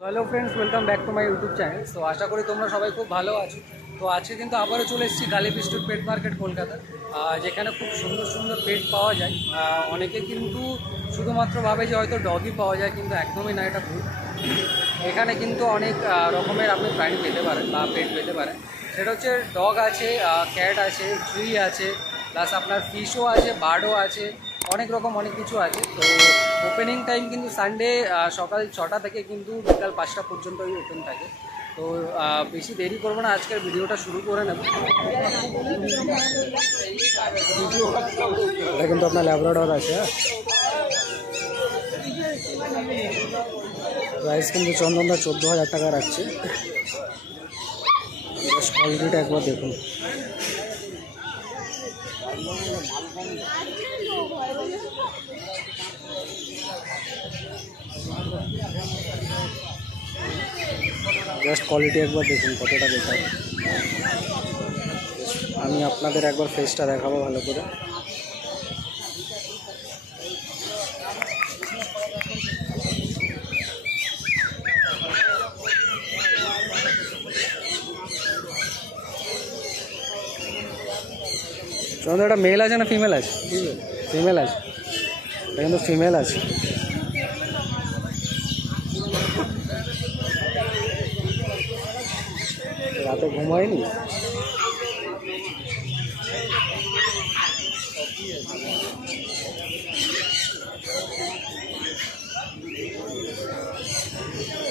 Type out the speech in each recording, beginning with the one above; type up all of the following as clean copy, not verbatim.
Hello friends, welcome back to my YouTube channel. तो आशा करी तुम्हारा सबाई खूब भालो आछो। तो आज के किन्तु आबारो चले एसेछि गालिब स्ट्रीट पेट मार्केट कलकाता, जेखाने खूब सुंदर सुंदर पेट पाওয়া যায়। অনেকে কিন্তু শুধুমাত্র ভাবে যে হয়তো ডগই পাওয়া যায়, কিন্তু একদমই না, এটা ভুল। এখানে কিন্তু অনেক রকমের আপনি প্রাণী পেতে পারেন বা পেট পেতে পারেন। সেটা হচ্ছে ডগ আছে, ক্যাট আছে, ট্রি আছে, প্লাস আপনার ফিশও আছে, বার্ডও আছে, অনেক রকম অনেক কিছু আছে। তো ওপেনিং টাইম কিন্তু সানডে সকাল 6টা থেকে কিন্তু বিকাল 5টা পর্যন্তই ওপেন থাকে। তো বেশি দেরি করবো না, আজকের ভিডিওটা শুরু করে নেব। এটা কিন্তু আপনার ল্যাব্রাডর আছে। প্রাইস কিন্তু চন্দনদা 14,000 টাকা রাখছে। কোয়ালিটিটা একবার দেখুন। জাস্ট কোয়ালিটি একবার দেখুন কতটা বেটার। আমি আপনাদের একবার ফেসটা দেখাবো ভালো করে। চন্দ্র, এটা মেল আছে না ফিমেল আছে? ফিমেল আছে, এটা কিন্তু ফিমেল আছে। রাতে ঘুমায়নি।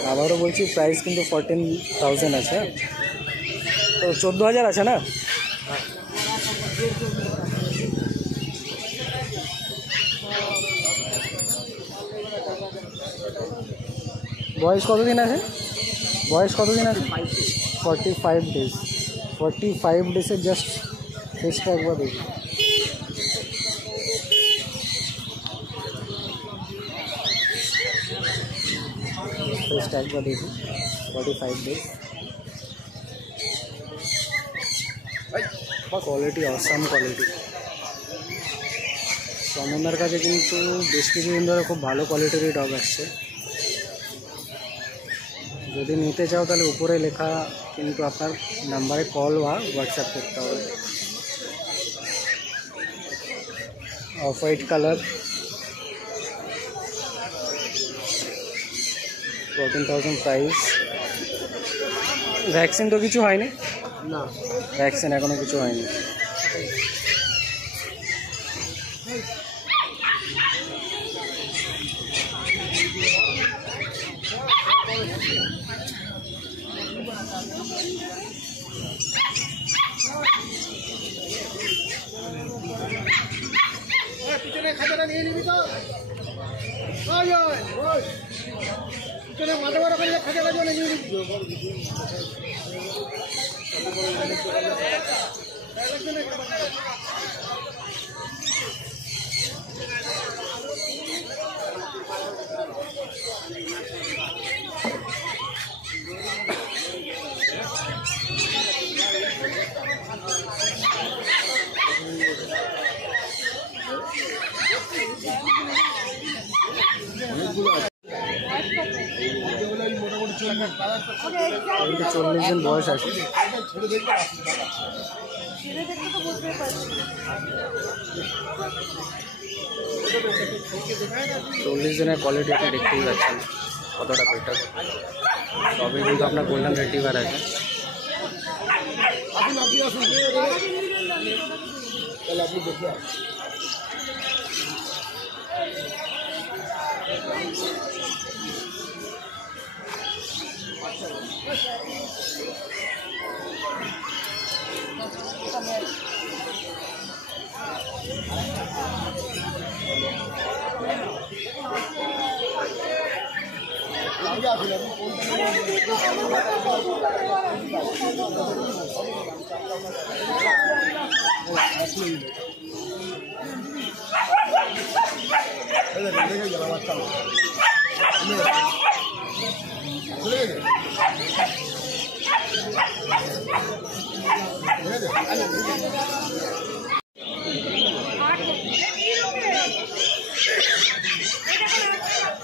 আবারও বলছি, প্রাইস কিন্তু 14,000 আছে। তো 14,000 আছে না? বয়স কতদিন আছে? বয়স কতদিন আছে? 45 ডেজ। 45 ডেজের জাস্ট ফেসটা একবার দেখুন। ফেসটা একবার দেখুন। 45 ডেজ। Quality awesome quality. চন্দনদার কাছে কিন্তু বেশ কিছুদিন ধরে খুব ভালো কোয়ালিটিরই ডগ আসছে। যদি নিতে চাও তাহলে উপরে লেখা কিন্তু আপনার নাম্বারে কল বা হোয়াটসঅ্যাপ করতে হবে। Off white colour, 14,000 price. Vaccine তো কিছু হয়নি না? ভ্যাকসিন এখনো কিছু হয়নি। মোটামুটি 40 দিন বয়স আছে। 40 দিনের কোয়ালিটি আপনি দেখতেই পাচ্ছেন কতটা বেটার। তবে কিন্তু আপনার গোল্ডেন রিট্রিভার আছে।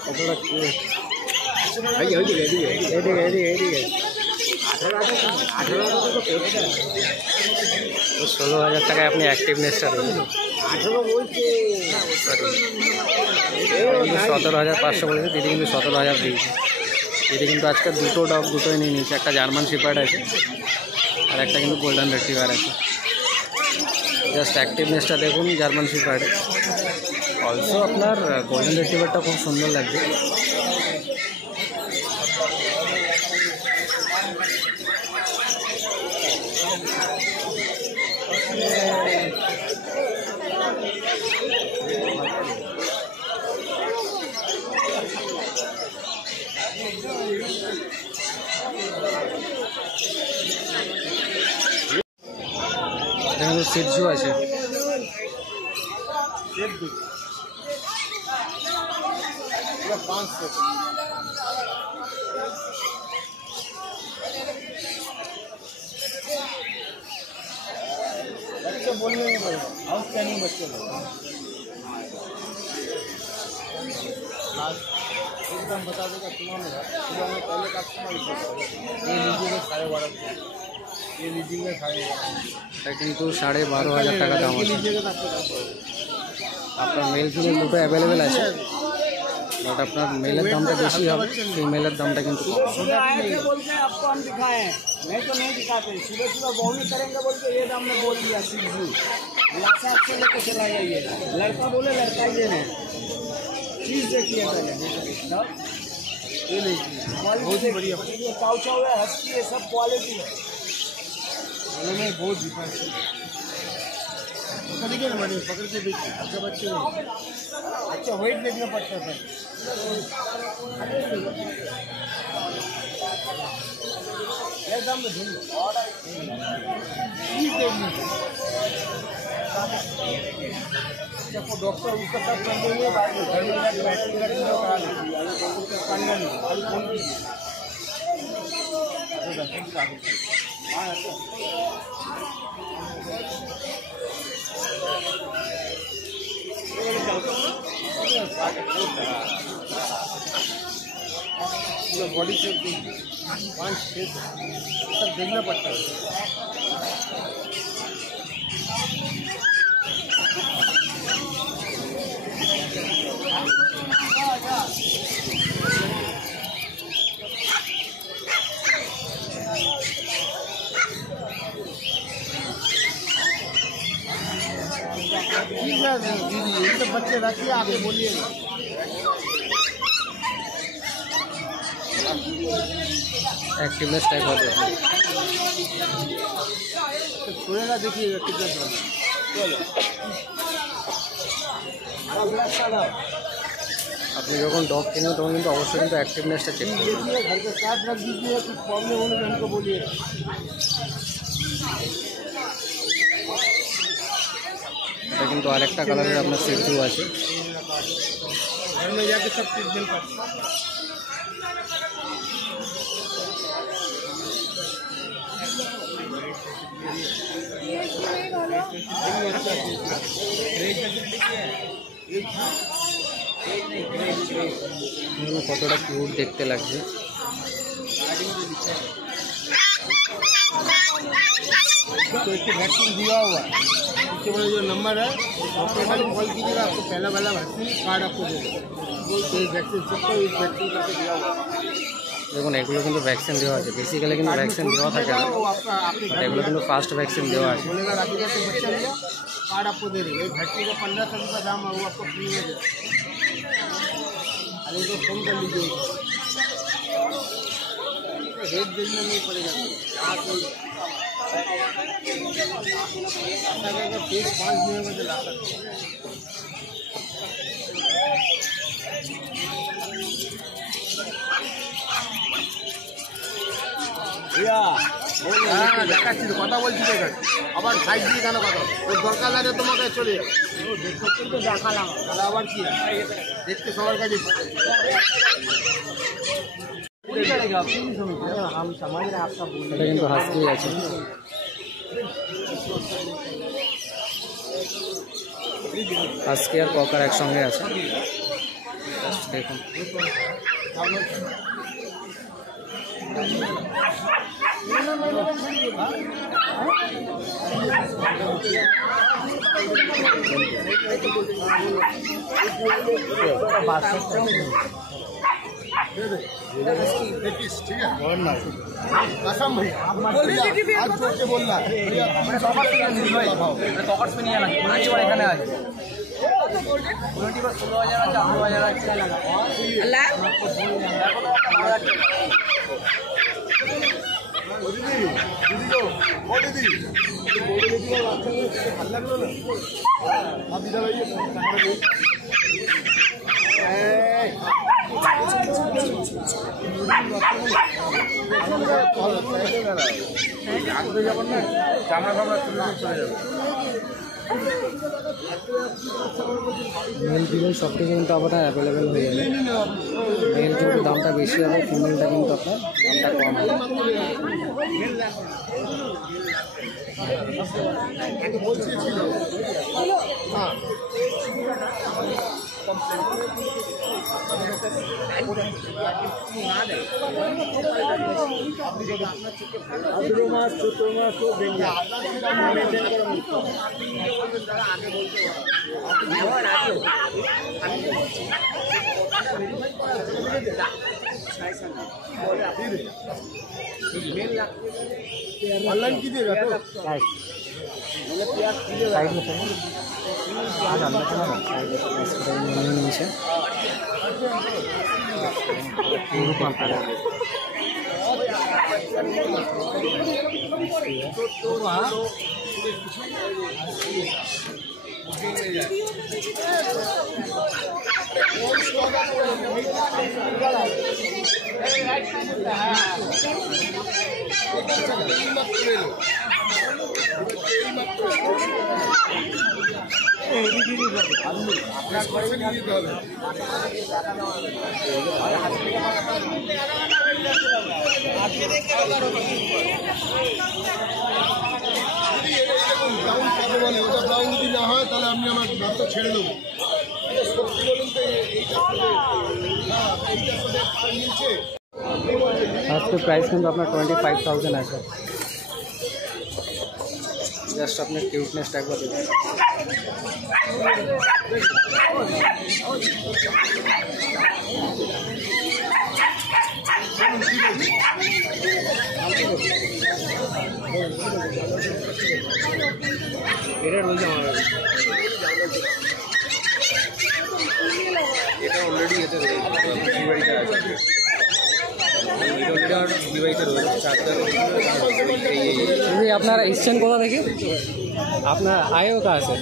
কতটা তো 16,000 টাকায় আপনি অ্যাক্টিভনেসটা দেবেন। 17,500 বলেছে, দিদি কিন্তু 17,000 দিয়েছে। দিদি কিন্তু আজকে দুটো ডগ দুটোই নিয়ে নিয়েছে, একটা জার্মান শেপার্ড আছে আর একটা কিন্তু গোল্ডেন রিট্রিভার আছে। জাস্ট অ্যাক্টিভনেসটা দেখুন জার্মান শেপার্ডে। অলসো আপনার গোল্ডেন রিট্রিভারটা খুব সুন্দর লাগছে। এখানে সিটজু আছে। बच्चे बोलने में आउटस्टैंडिंग बच्चे लोग एकदम बता देगा सुना मेरा सुबह में पहले कस्टमर ये लीजिएगा 12.5, ये लीजिएगा 12.5, কিন্তু 12,500 টাকা দাম আছে। लीजिएगा तो आपको আপনার মেল ফিমেল দুটো অ্যাভেলেবেল আছে, বাট আপনার মেলের দামটা বেশি হবে, ফিমেলের দামটা কিন্তু কম। बोलते हैं आपको हम दिखाएं, नहीं तो नहीं दिखाते। सुबह सुबह बोनी करेंगे बोलते ये दाम में बोल दिया सीधू यहाँ से आपसे लेके चला जाइए। लड़का बोले लड़का ही देने चीज़ देखिए पहले ये लीजिए बहुत ही बढ़िया पाउचा हुआ है, हस्की है, सब क्वालिटी है। उन्होंने बहुत डिफरेंस देखिए ना मैंने पकड़ के देखिए। अच्छा बच्चे अच्छा वेट देखना पड़ता है एकदम जब वो डॉक्टर उसका सब कर देंगे बाद में घर में जाकर बैटरी का टीका करा लीजिए। करना नहीं खाली फोन कीजिए। बॉडी शेप 5-6 सब देखना पड़ता है। ठीक है दीदी, ये तो बच्चे रखिए आके बोलिए एक्टिवनेस टाइप हो जाए तो छोड़ेगा। देखिएगा कितना चलो আপনি যখন ডগ কিনবেন তখন কিন্তু অবশ্যই কিন্তু অ্যাক্টিভনেসটা চেক করবেন। देखिए घर के साथ रख दीजिए, कुछ प्रॉब्लम होने तो हमको बोलिए। এটা কিন্তু আরেকটা কালারের আপনার সিটজু আছে। घर में जाके सब ट्रीटमेंट करते কতটা কিউট দেখতে লাগছে। तो इसको वैक्सीन दिया हुआ है, इसके बड़ा जो नंबर है उसके खाली कॉल कीजिएगा, आपको पहला वाला वैक्सीन कार्ड आपको दे देगा। वैक्सीन सबको इस वैक्सीन करके दिया हुआ है। দেখুন এগুলো কিন্তু ভ্যাকসিন দেওয়া আছে, বেসিক্যালি কিন্তু ভ্যাকসিন দেওয়া থাকে না, वो आपका आपके বাট এগুলো কিন্তু ফার্স্ট ভ্যাকসিন দেওয়া আছে। बोलेगा राखिएगा तो बच्चा लिया कार्ड आपको दे देगा। एक वैक्सीन का 1500 रुपये दाम है, वो आपको फ्री में दे देगा। अरे तो फोन कर लीजिए, रेट देखना नहीं पड़ेगा। फेस 5 दिन में ला सकते দেখাচ্ছি তো, কথা বলছি তো এখানে, আবার সাইড দিয়ে কেন কথা ওই দরকার লাগে তোমাকে চলে যাবে। দেখতে তো দেখালাম, তাহলে আবার কি দেখতে সবার কাছে हम समझ रहे हैं आपका बोल। এটা কিন্তু হাসকি আছে। হাসকি আর ককার একসঙ্গে আছে, দেখুন। এখানে আছে 16,000 আছে 18,000 মেল ফিমেল সব কিছু কিন্তু আপনার অ্যাভেলেবেল হয়ে যাবে। মেল কিন্তু দামটা বেশি হবে, ফিমেলটা কিন্তু আপনার দামটা কম হবে। ऑनलाइन कीजिएगा तो ছেড়ে দেবো। আজকে প্রাইস কিন্তু আপনার 25,000 আছে। জাস্ট আপনার কিউটনেসটা একবার দেখুন। এটা রয়েছে আমার, এটা অলরেডি এতে বাড়িতে আছে, আপনারা এসছেন কোথা থেকে? আপনার आए कहाँ से?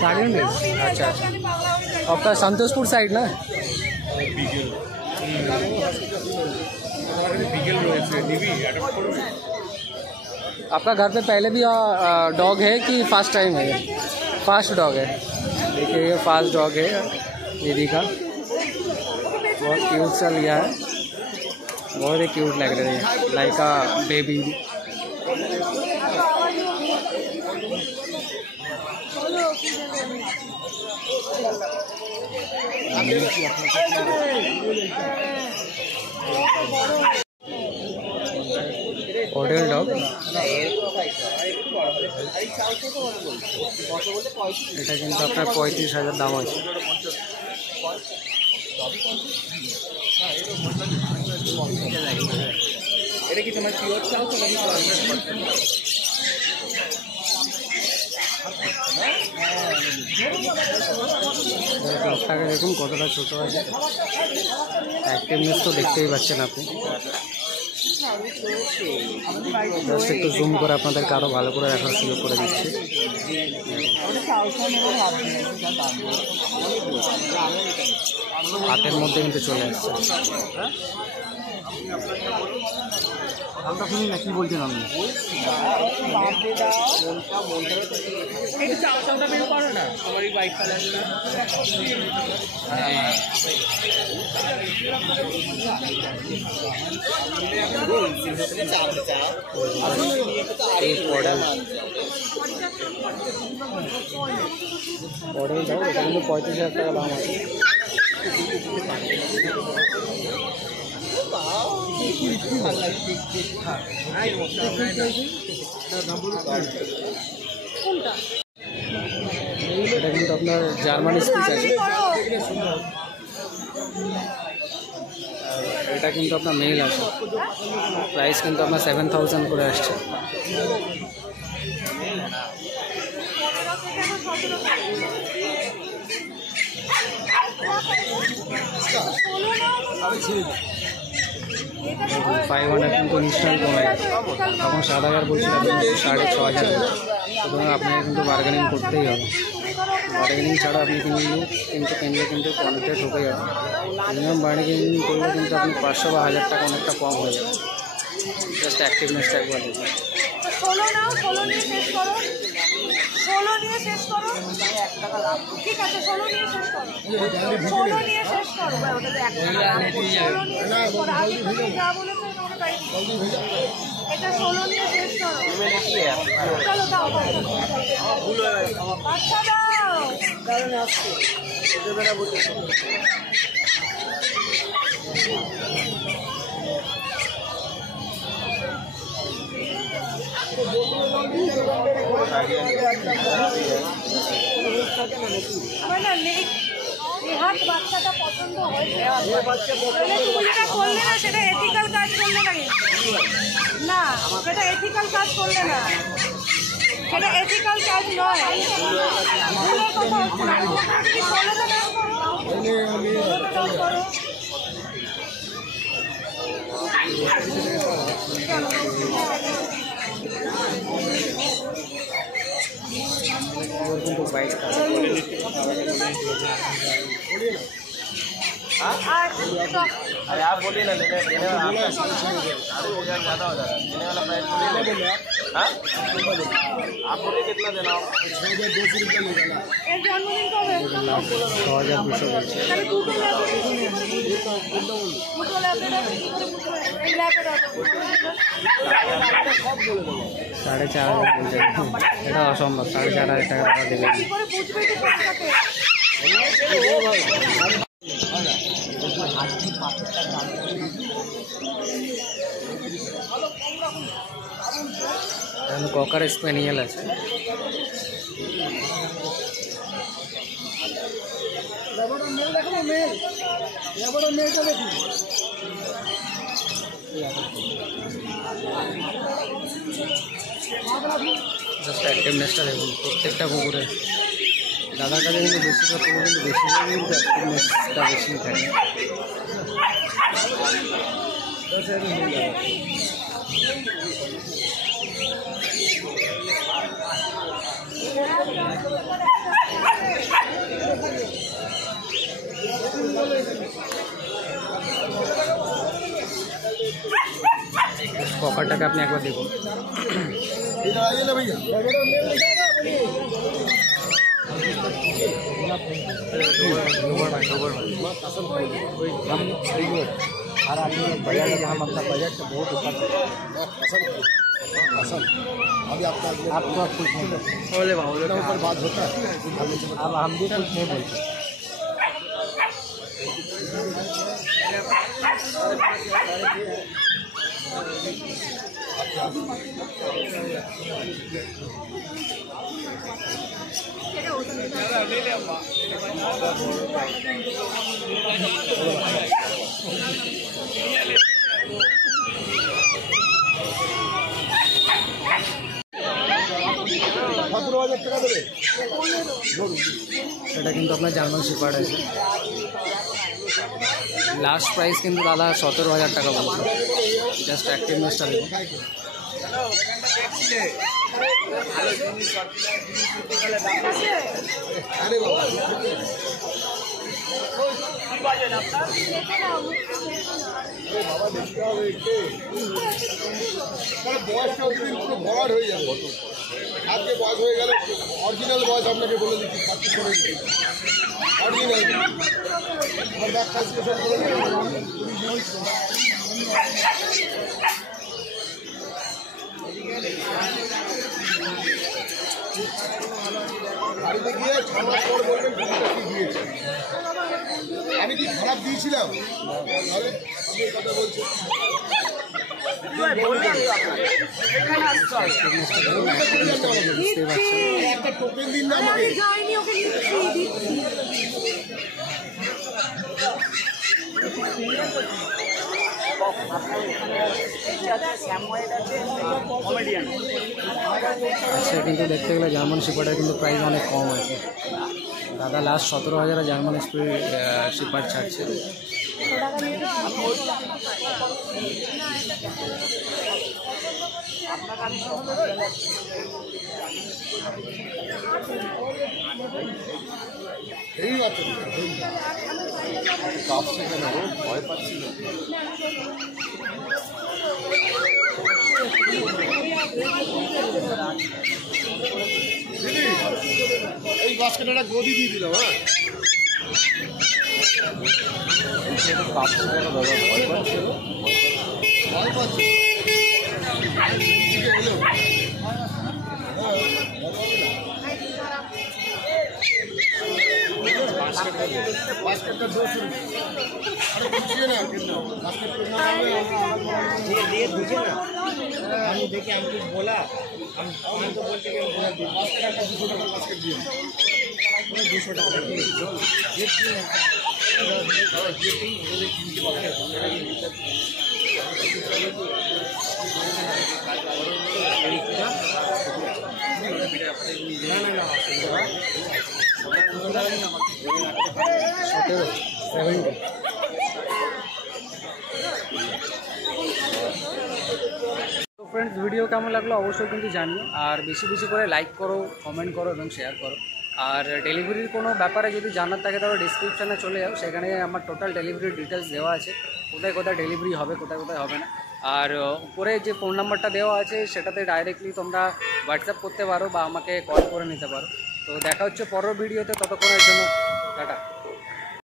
झारखंड में। अच्छा अच्छा, आपका संतोषपुर साइड ना? आपका घर पे पहले भी डॉग है कि फर्स्ट टाइम है? फास्ट डॉग है। देखिए ये फास्ट डॉग है, ये दिखा बहुत क्यूट सा लिया है, बहुत ही क्यूट लग रहा है, like a baby. Order dog এটা কিন্তু আপনার 35,000 দাম আছে। এটা কি তোমার পিওর চাও তো নাকি? আপনাকে দেখুন কতটা ছোট আছে, অ্যাক্টিভনেস তো দেখতেই পাচ্ছেন আপনি। জাস্ট একটু জুম করে আপনাদেরকে আরও ভালো করে দেখার সুযোগ করে দিচ্ছি। হাটের মধ্যে কিন্তু চলে আসছে। আমরা শুনি না কি বলছেন আপনি? অর্ডার দাও, এটা কিন্তু 35,000 টাকা দাম আছে। এটা কিন্তু আপনার জার্মানি স্পিচ আছে, এটা কিন্তু আপনার মেল আছে, প্রাইস কিন্তু আপনার 7000 করে আসছে। ফাইভ হান্ড্রেড কিন্তু ইনস্ট্যান্ট কমে গেছে, তখন 7000 বলছিলাম, 6500। সুতরাং আপনাকে কিন্তু বার্গেনিং করতেই হবে, বার্গেনিং ছাড়া আপনি কিনলে কিন্তু কোয়ালিটি ঠকে যাবে। মিনিমাম বার্গেনিং করলে কিন্তু আপনি 500 বা 1000 টাকা অনেকটা কম হয়ে যাবে। জাস্ট অ্যাক্টিভনেসটা একবার দেখুন। 16 নাও, 16 নিয়ে শেষ করো, 16 নিয়ে শেষ করো, ঠিক আছে 16 নিয়ে শেষ করো, 16 নিয়ে শেষ করো, ওটা তো 1 টাকা লাভ, 16 নিয়ে শেষ করো, আগে তুমি যা বলেছো তোমাকে তাই, এটা 16 নিয়ে শেষ করো, চলো দাও, আচ্ছা দাও, আমার না নেহাত বাচ্চাটা পছন্দ হয়েছে, তুমি যেটা করলে না সেটা এথিক্যাল কাজ করলে না, না সেটা এথিক্যাল কাজ করলে না, সেটা এথিক্যাল কাজ নয়, ভুলের কথা হচ্ছে না, তুমি ষোলোটা দাম করো, কিন্তু বাইক अरे आप बोलिए ना, देने वाला आपका 4000 ज़्यादा हो जाएगा, देने वाला प्राइस बोलिए। हाँ आप बोलिए कितना देना होगा? 6200 रुपये लेगा। এর জন্মদিন কবে? 6200 বলছে। তাহলে দুটো ল্যাপের আছে, কি করে বুঝবে? এই ল্যাপের আছে 4500 বলছে, এটা অসম্ভব, 4500 টাকা দেবে। কি করে বুঝবে যে টাকাতে? ককার স্পেনিয়েল আছে, জাস্ট অ্যাক্টিভনেসটা দেখুন প্রত্যেকটা কুকুরে। দাদার কাছে কিন্তু বেশিরভাগ কুকুর কিন্তু বেশিরভাগ কিন্তু অ্যাক্টিভনেসটা বেশি থাকে। ককারটাকে আপনি একবার দেখুন, हर आदमी बजट जहाँ मतलब बजट से बहुत ऊपर पसंद। अभी आपका कुछ नहीं ऊपर बात होता है, अब हम भी कुछ नहीं बोलते। এটা কিন্তু আপনার জার্মান শেপার্ড আছে, লাস্ট প্রাইস কিন্তু দাদা 17000 টাকা বলছে। জাস্ট অ্যাক্টিভনেসটা দেখুন। বয়সটা পুরো ভরাট হয়ে যাবে, আজকে বয়স হয়ে গেলে অরিজিনাল বয়স আপনাকে বলে দিচ্ছি, 36 করে দিচ্ছি অরিজিনাল। আমার ব্যাখ্যা বাড়িতে গিয়ে 6 মাস পর বলবেন কি দিয়েছে, আমি কি খারাপ দিয়েছিলাম? তাহলে আমি কথা বলছি। দিচ্ছি একটা টোকেন দিন না আরে আমাকে। আমি যাইনি, ওকে দিচ্ছি। আচ্ছা, কিন্তু দেখতে গেলে জার্মান শিপার্ডের কিন্তু প্রাইস অনেক কম আছে। দাদা লাস্ট 17,000 জার্মান শিপার্ড ছাড়ছে। এই বাচ্চা কাঁপছে কেন গো? ভয় পাচ্ছি না। দিদি এই বাস্কেটে একটা গদি দিয়ে দিলাম। হ্যাঁ কাঁপছে কেন দাদা? ভয় পাচ্ছি। ভয় পাচ্ছি বাস্কেটটা দোষী। আরে বুঝিয়ে না বাস্কেট करना ये दीजिए ना, हम देखे हम कुछ बोला, हम तो बोलते कि बास्केट একটা 200 টাকা বাস্কেট দিয়ে 200 টাকা ये তো ফ্রেন্ডস, ভিডিও কেমন লাগলো অবশ্যই কিন্তু জানিও, আর বেশি বেশি করে লাইক করো, কমেন্ট করো এবং শেয়ার করো। আর ডেলিভারির কোনো ব্যাপারে যদি জানার থাকে তাহলে ডিসক্রিপশানে চলে যাও, সেখানে আমার টোটাল ডেলিভারির ডিটেলস দেওয়া আছে, কোথায় কোথায় ডেলিভারি হবে, কোথায় কোথায় হবে না। আর উপরে যে ফোন নাম্বারটা দেওয়া আছে সেটাতে ডাইরেক্টলি তোমরা হোয়াটসঅ্যাপ করতে পারো বা আমাকে কল করে নিতে পারো। তো দেখা হচ্ছে পরের ভিডিওতে, ততক্ষণের জন্য টাটা।